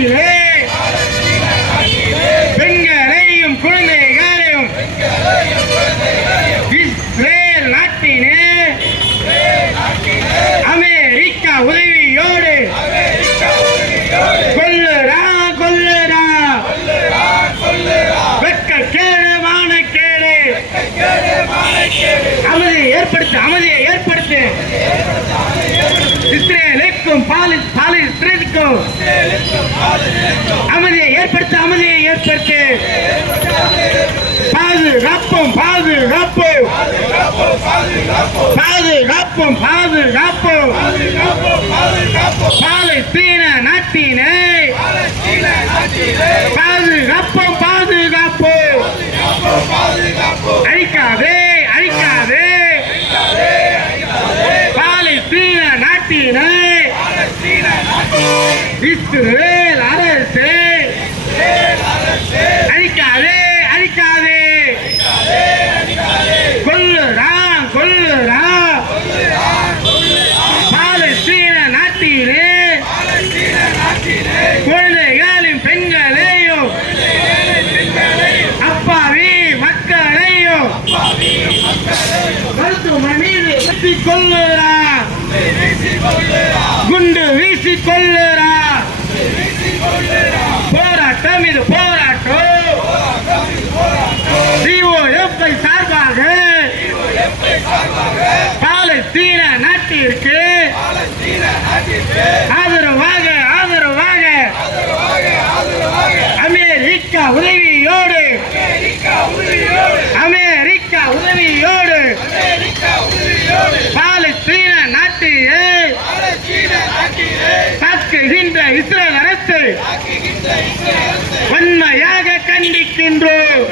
நாட்டிலே பெண்களையும் குழந்தைகளையும் இஸ்ரேல் நாட்டிலே அமெரிக்கா உதவியோடு கொல்லுறா கொல்லுறா வெட்கக்கேடு மானக்கேடு அமைதியை ஏற்படுத்து இஸ்ரேலுக்கும் பாலஸ்தீனுக்கும் அமைதியை ஏற்படுத்து பாதுகாப்போம் பாலஸ்தீன நாட்டினை பாதுகாப்போம் அழிக்காதே பாலஸ்தீன நாட்டினை இஸ்ரேல் அரசு அழிக்காதே கொல்லுறா பாலஸ்தீன நாட்டிலே குழந்தைகளின் பெண்களையும் அப்பாவி மக்களையும் மருத்துவமனையில் வீசிக் கொள்ளுறா குண்டு வீசிக் கொள்ளுறா போராட்டம் இது COF சார்பாக பாலஸ்தீன நாட்டிற்கு ஆதரவாக அமெரிக்கா உதவியோடு பாலஸ்தீன நாட்டிலே தாக்குகின்ற இஸ்ரேல் அரசு வன்மையாக கண்டிக்கின்றோம்.